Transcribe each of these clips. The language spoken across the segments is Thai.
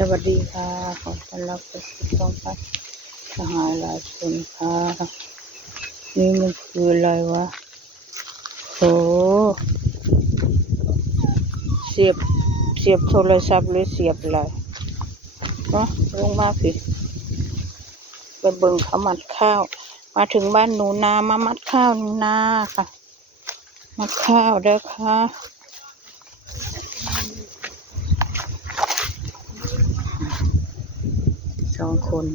สวัสดีค่ะขอต้อนรับเข้าสู่ช่องพักสหายหลายคนค่ะนี่มันคืออะไรวะโหเสียบโทรศัพท์หรือเสียบอะไรเนาะลงมาสิไปเบิ่งเขามัดข้าวมาถึงบ้านหนูนามามัดข้าวหนูนาค่ะมัดข้าวเด้อค่ะ2 คน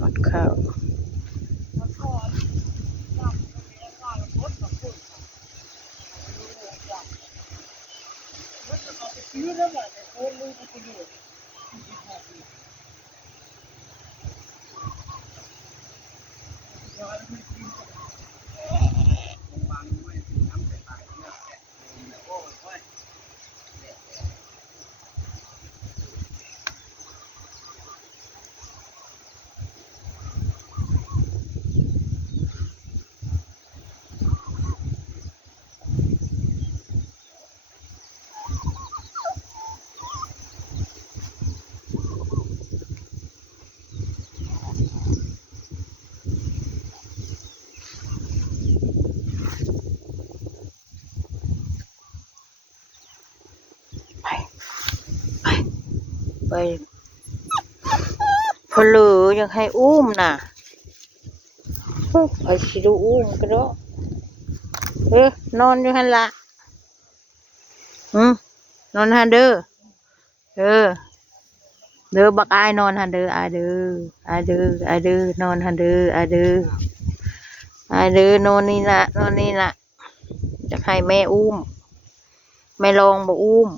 มัดข้าวไปพอเหลือยังให้อุ้มน่ะไอ้สิดูอุ้มก็ได้นอนอยู่หันละนอนหันเด้อเด้อบักอายนอนหันเด้ออายเด้อนอนหันเด้ออายเด้อนอนนี่ละจะให้แม่อุ้มแม่ลองบ่อุ้ม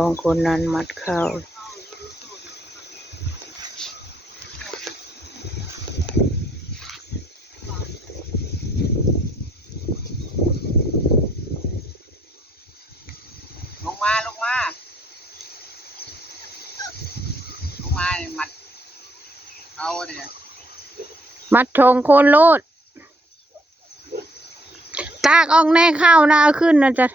2 คนนั้นมัดข้าวลงมามัดเอาเนี่ยมัด2 คนโลดตากออกแน่ข้าวนาขึ้นนะจ๊ะ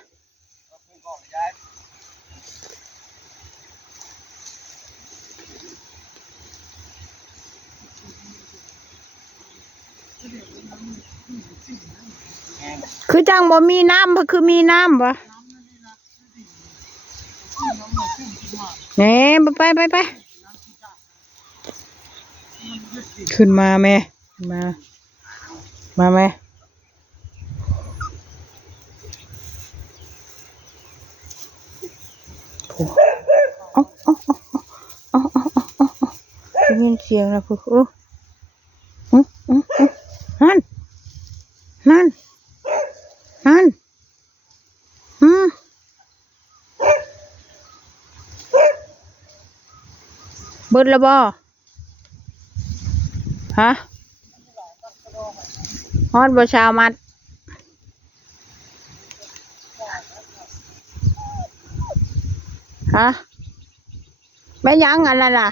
คือจังบ่มีน้ำเพราะคือมีน้ำวะเน่ไปขึ้นมาแม่มาแม่ได้ยินเสียงแล้วคือนั่นเบิดละบ่ฮะฮอดบ่ชาวมัดฮะแม่ยังอะไรล่ะ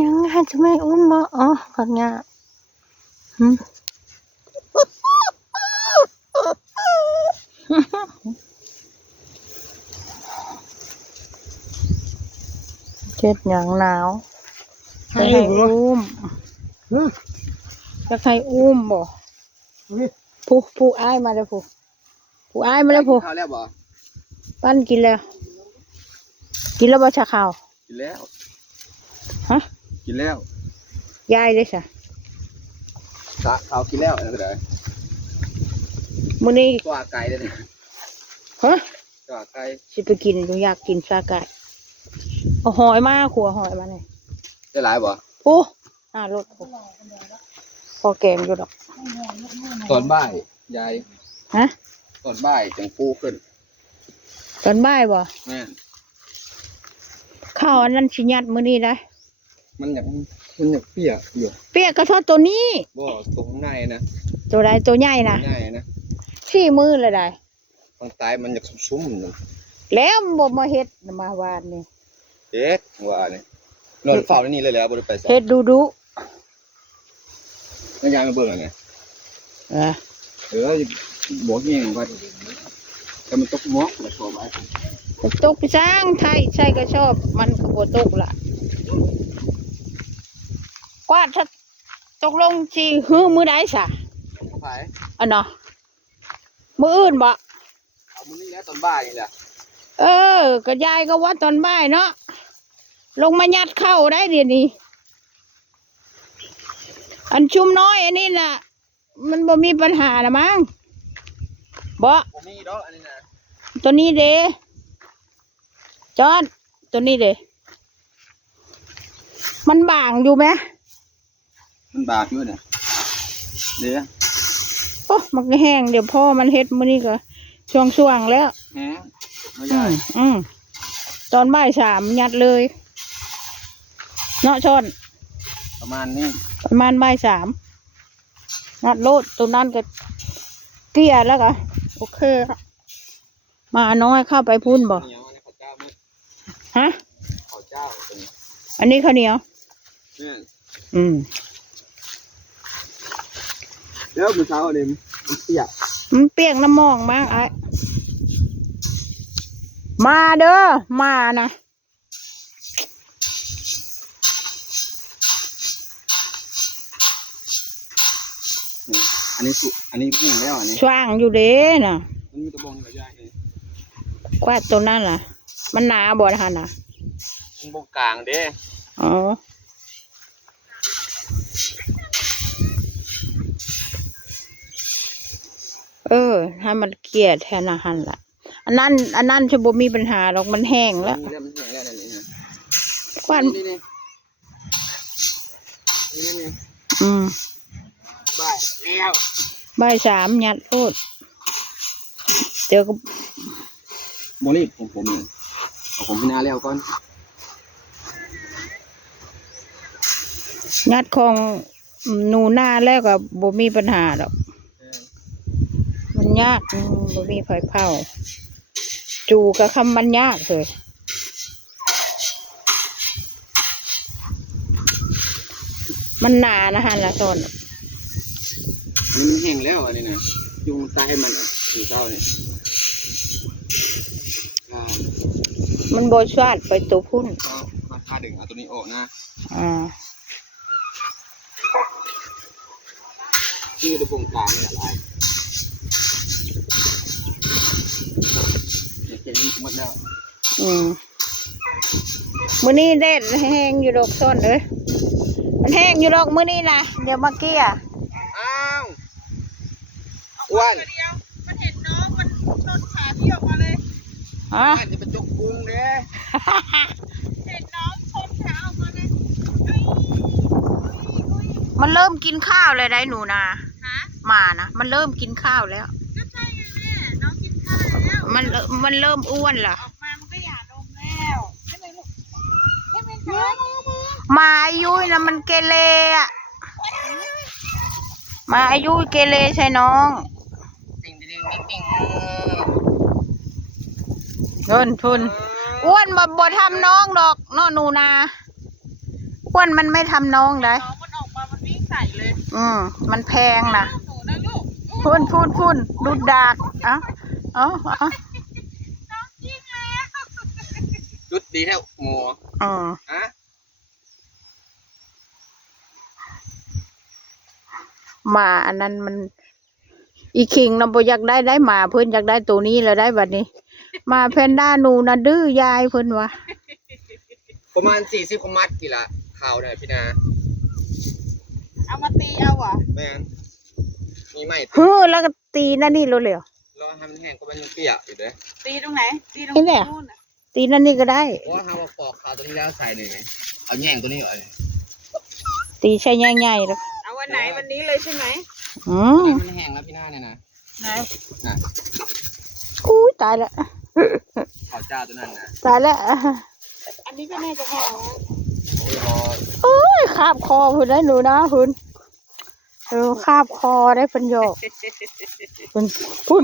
ยังให้จะไม่อุ้มบ่อ๋อขอดงาเช็ดอย่างหนาวจะให้อุ้มบ่ผู้อ้ายมาแล้วผู้อ้ายมาแล้วข้าวแล้วบ่ปั้นกินแล้วบ่ชาข้าวกินแล้วฮะกินแล้วยายเลยจ้ะข้าวกินแล้วอะไรมื้อนี้ตัวไก่เลยเนี่ยฮะตัวไก่สิไปกินหนูอยากกินซาไก่เอาหอยมาขัวหอยมาหน่อยได้หลายบ่โอ้รถพอแกงอยู่ดอกตอนบ่ายยายฮะตอนบ่ายจังปูขึ้นตอนบ่ายบ่แม่ข้าวอันนั้นสิยัดมื้อนี้ได้มันอยาก มันอยากเปียกอยู่ เปียกกระทอดตัวนี้ บ่ตรงในนะ ตัวใดตัวใหญ่นะ ง่ายนะ ที่มือเลยได้ ทางใต้มันอยากชุ่มๆนึง แล้วมันบ่มาเฮ็ดมาวานนี่ เด็ดว่านี่นอนเฝ้าในนี่เลยแล้วบ่ได้ไปไส เฮ็ดดู แล้วยายมาเบิ่งอะไร อ่ะ บอกยิงว่าแต่มันตกหมอกมาชอบไอ้ ตกสร้างไทยใช่ก็ชอบมันก็บ่ตกล่ะกวาดถ้าตกลงสิฮื้อมือใดซะ เข้าไป อันเนาะมืออื่นบ่ เอามื้อนี้แล้วตอนบ่ายนี่แหละ ก็ยายก็ว่าตอนบ่ายเนาะลงมายัดเข้าได้เดี๋ยวนี้อันชุมน้อยอันนี้น่ะ มันบ่มีปัญหาละมั้งบ่ ผมมีดอกอันนี้นะ ตัวนี้เด้จอนตัวนี้เด้มันบางอยู่ไหม มันบากอยู่เนี่ยเดี๋ยว โอ้มันก็แห้งเดี๋ยวพ่อมันเฮ็ดมื้อนี้ก็ช่วงแล้ว แฮะไม่ อื ได้ มตอนบ่ายสามยัดเลยเนาะชอน ประมาณนี้ ประมาณบ่ายสามงัดโลดตัวนั้นก็เกลี้ยแล้วก็โอเคครับมาน้อยเข้าไปพุ่นบ่ เหนียวอันนี้ข้าวเจ้ามั้ย ฮะ ข้าวเจ้าตรงนี้ อันนี้ข้าวเหนียว เนี่ย อืม แล้วมื้อเช้าอันนี้มันเปียก มันเปียกน้ำมองมากไอ้มาเด้อมานะ อันนี้สุอันนี้แห้งแล้วอันนี้ ช่างอยู่เด้น่ะ มันมีกระบองกับยายนี่ กวาดตัวนั้นล่ะ มันหนาบ่ทันน่ะ มันบงกลางเด้ อ๋อถ้ามันเกลียดแทนอาหารล่ะ อันนั้นจะบ่มีปัญหาหรอกมันแห้งแล้ว มันแห้งแล้วอันนี้นะ กวาด นี่ อืม บ่ายแล้ว บ่ายสามยัดโลดเดี๋ยวก็ โมลีบผมเองเอาผมพินาแล้วก่อน ยัดของหนูหน้าแล้วก็บ่มีปัญหาหรอกมันยากบ่มีไฟเผาจูกับคำมันยากเลยมันหนานะฮะละตอน มันแห้งแล้วอันนี้นะยุงตายมันสีเจ้าเนี่ย มันโบชาดไปตัวพุ่น ก็ค่าดึงเอาตัวนี้ออกนะ อ่า นี่คือตัวโครงกลางนี่แหละเนี่ยเก็บหมดแล้ว มื้อนี้เด็ดแห้งอยู่ดอกต้นเลยมันแห้งอยู่ดอกมื้อนี้นะเดี๋ยวมาเกี้ย อ้าวอ้วน มันเห็นน้องมันต้นขาที่ออกมาเลย ฮะ อ้วนจะเป็นจกพุงเด้ เห็นน้องต้นขาออกมาเลยเฮ้ย มันเริ่มกินข้าวเลยได้หนูนา ฮะ มานะมันเริ่มกินข้าวแล้ว ก็ใช่ไงแม่น้องกินข้าวแล้ว มันเริ่มอ้วนล่ะ ออกมามันก็หย่านมแล้วใช่ไหมลูกใช่ไหมคะ มาอายุนะมันเกเรอะมาอายุเกเรใช่น้อง ติ่งติ่งติ่ง เงินทุนอ้วนมาบ่ทำน้องดอกเนาะหนูนาอ้วนมันไม่ทำน้องได้ น้องมันออกมามันวิ่งใส่เลย มันแพงนะ หนูนะลูก พุ่นดูดากเอ้า น้องยิงแล้ว รุดดีแท้หมูฮะ หมาอันนั้นมัน อีคิงเราบ่อยากได้หมาเพิ่นอยากได้ตัวนี้แล้วได้บัดนี้หมาแพนด้าหนูนะดื้อยายเพิ่นวะ ประมาณ40กว่ามัดกี่ละข่าวเนี่ยพี่นา เอามาตีเอาอ่ะ แม่นมีไหม แล้วก็ตีนั่นนี่เร็ว รอให้มันแห้งก็มันยังเปียกอยู่เด้ ตีตรงไหนตีตรง นี่แหละ นู้นน่ะ ๆตีนั่นนี่ก็ได้ เพราะว่าทำมาปอกข่าวตัวนี้แล้วใส่หนึ่งเอาแย่งตัวนี้ก่อน ตีใช่ใหญ่ๆแล้ว เอาวันไหนวันนี้เลยใช่ไหม มันแห้งแล้วพี่หน้าเนี่ยนะ ไหน น่ะ อู้ตายละ ข่าวเจ้าตัวนั้นนะ ตายละ อันนี้ก็น่าจะแห้งแล้ว โอ้ยรอ โอ้ยคาบคอคุณได้หนูนะคุณคาบคอได้เป็นโยกคุณพูด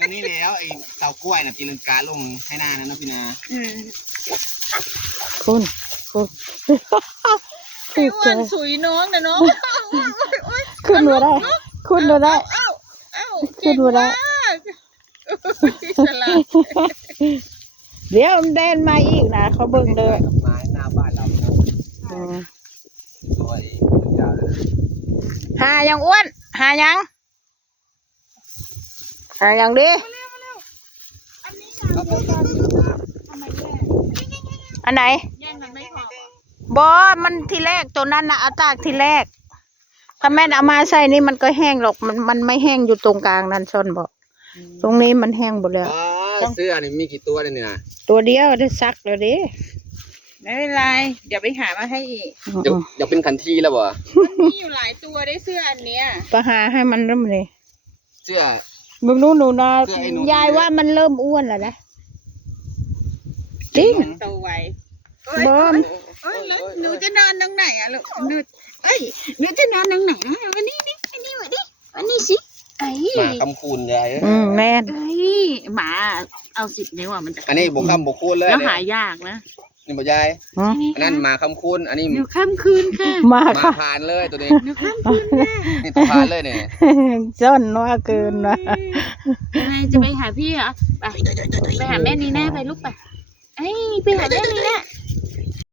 อันนี้แล้วไอ้เต่ากล้วยน่ะตีลังกาลงให้หน้านะพี่นา คุณ พี่อ้วนสุยน้องนะน้อง ขึ้นมาได้ขึ้นมาได้ เอ้า ขึ้นมาได้ ฉลาด เดี๋ยวมันเดินมาอีกนะเขาเบิ่งเด้อ ไม้หน้าบ้านเรา อืม ตัวยาวเลย หายังอ้วนหายังหายังดิ อันนี้นะทำไมแย่ อันไหน แย่งมันไม่พอ บอมันทีแรกตัวนั้นนะเอาตากทีแรกถ้าแม่นเอามาใส่นี่มันก็แห้งหรอกมันไม่แห้งอยู่ตรงกลางนั่นซ่อนบอกตรงนี้มันแห้งหมดแล้ว อ๋อเสื้อนี่มีกี่ตัวเลยเนี่ยนะ ตัวเดียวได้ซักแล้วดิ ไม่เป็นไร เดี๋ยวไปหามาให้อีก เดี๋ยวเป็นคันที่แล้วบ่ มันมีอยู่หลายตัวได้เสื้ออันเนี้ย ก็หาให้มันเริ่มเลย เสื้อ มึงรู้หนูนะ เสื้อไอ้หนู ยายว่ามันเริ่มอ้วนแล้วนะจริง มันโตไว บอม เอ้ยแล้วหนูจะนอนตรงไหนอะลูกหนูหนูจะนอนตรงไหนนะวันนี้ดิวันนี้วันนี้สิไอ้ หมาคำคูณยาย แม่น ไอ้หมาเอา10 นิ้วอะมันจะ อันนี้บกคำบกคูณเลย แล้ว เนี่ย หายากนะ นี่บ่ยาย ฮะ อันนั้นหมาคำคูณอันนี้ หนูข้ามคืนค่ะ มา หมา ค่ะ ผ่านเลยตัวนี้ หนูข้ามคืนค่ะ นี่ตัวผ่านเลยเนี่ย ซ่อนว่าเกินนะ ยังไงจะไปหาพี่เหรอไปหาแม่นีน่าไปลูกไปไอ้ยไปหาแม่นีน่า